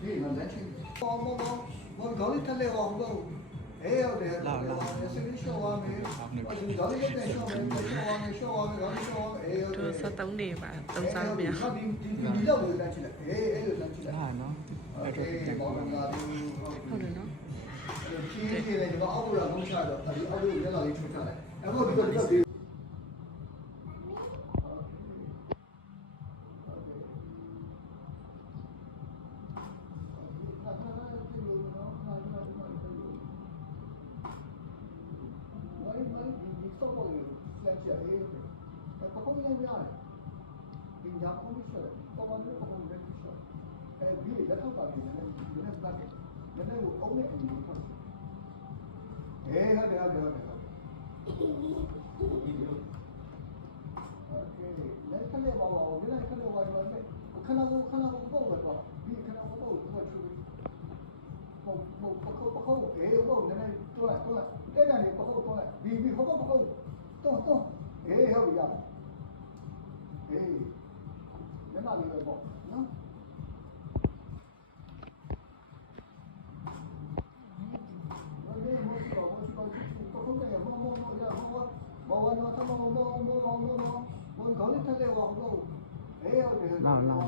ဒီငါလက်ချင်းဘောဂေါလိထက်လေဘောဘောအေးဟုတ်တယ်ဆီလီရှောဝါမေဂေါလိတဲ့ရှောဝါမေရှောဝါမေရှောဝါမေဂေါလိရှောဝါမေအေးဟုတ်တယ်စတုံးနေပါတုံးစားလို့မရဒီတော့ကိုလက်ချင်းလေအေးလက်ချင်းလေဟာနော်အဲ့တော့ဘောကလာပြီး ဟုတ်တယ်နော် ဒီလေဒီတော့အောက်လာလုံးချတော့ဒီအောက်ကိုလက်လာလေးထုတ်ချလိုက်အခုဒီတော့ဒီညာကိုမရှိတယ်ပေါ်မှာလည်းပေါ်မှာလည်းရှိတယ်အဲဒီလက်ထောက်ပါပြီးလည်းလက်ပတ်တယ်လည်းကိုအုံးနဲ့အညီဖတ်ဟုတ်တယ်ဒီလိုလက်ခလေးပါပါလက်ခလေးပါပါခဏပေါ့တော့ဒီခဏပေါ့တော့သူကချူပေါ့အေးပေါ့လည်းတော့တဲ့တယ်ပေါ့တော့ဒီပေါ့တော့အေးဟုတ်ပြီအေးညနေလေးပဲပေါ့နော်老